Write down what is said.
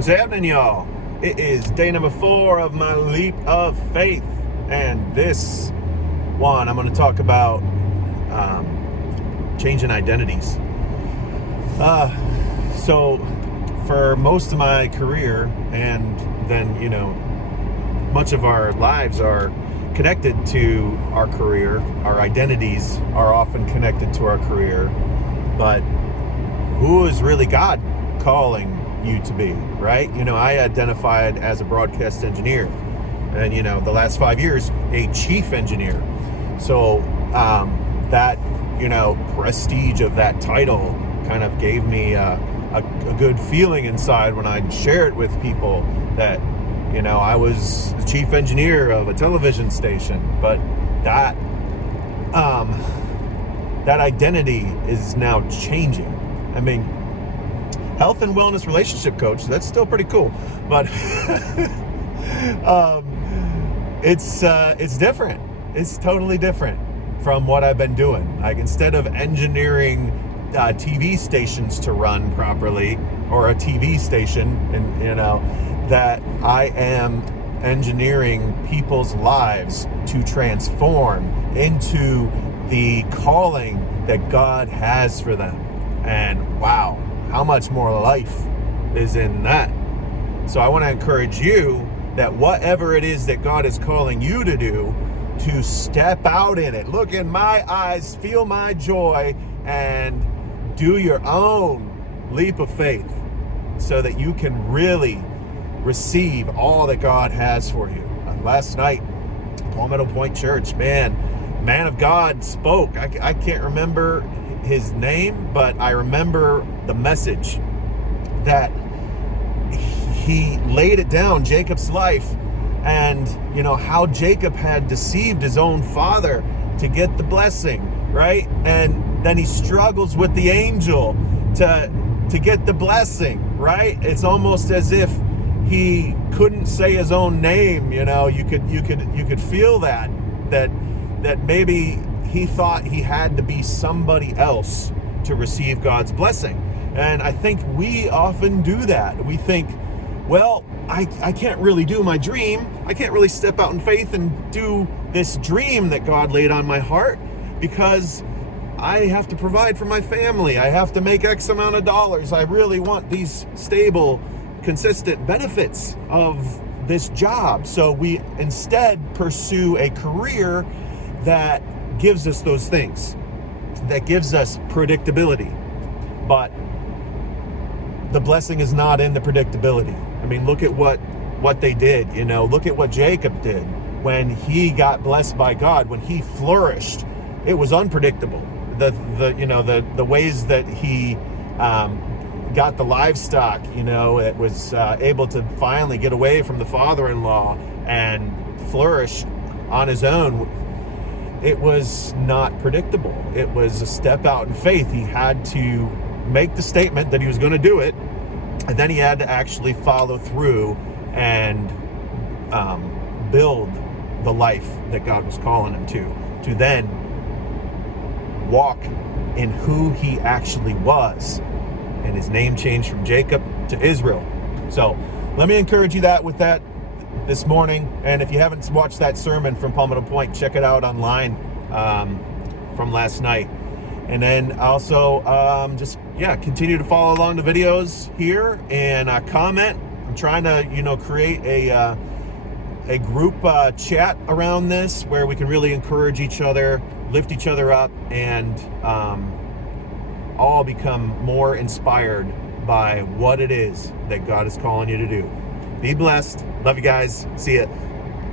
What's happening, y'all? It is day number 4 of my leap of faith, and this one I'm going to talk about changing identities. So for most of my career, and then much of our lives are connected to our career. Our identities are often connected to our career, but who is really God calling you to be, right? I identified as a broadcast engineer, and the last 5 years a chief engineer. So that prestige of that title kind of gave me a good feeling inside when I share it with people that I was the chief engineer of a television station. But that identity is now changing. I mean, health and wellness relationship coach, that's still pretty cool, but it's different. It's totally different from what I've been doing. Like, instead of engineering TV stations to run properly, or a TV station, and that I am engineering people's lives to transform into the calling that God has for them. And wow, how much more life is in that. So I want to encourage you that whatever it is that God is calling you to do, to step out in it. Look in my eyes, feel my joy, and do your own leap of faith so that you can really receive all that God has for you. Last night, Palmetto Point Church, man of God spoke. I can't remember his name, but I remember the message that he laid it down, Jacob's life, and how Jacob had deceived his own father to get the blessing, right? And then he struggles with the angel to get the blessing, right? It's almost as if he couldn't say his own name. You could feel that maybe he thought he had to be somebody else to receive God's blessing. And I think we often do that. We think, well, I can't really do my dream. I can't really step out in faith and do this dream that God laid on my heart because I have to provide for my family. I have to make X amount of dollars. I really want these stable, consistent benefits of this job. So we instead pursue a career that gives us those things, that gives us predictability. But the blessing is not in the predictability. I mean, look at what they did. Look at what Jacob did when he got blessed by God, when he flourished. It was unpredictable. The ways that he got the livestock, it was able to finally get away from the father-in-law and flourish on his own. It was not predictable. It was a step out in faith. He had to make the statement that he was going to do it, and then he had to actually follow through and build the life that God was calling him to then walk in who he actually was. And his name changed from Jacob to Israel. So let me encourage you with that this morning. And if you haven't watched that sermon from Palmetto Point, check it out online from last night. And then also continue to follow along the videos here and comment. I'm trying to create a group chat around this where we can really encourage each other, lift each other up, and all become more inspired by what it is that God is calling you to do. Be blessed. Love you guys. See ya.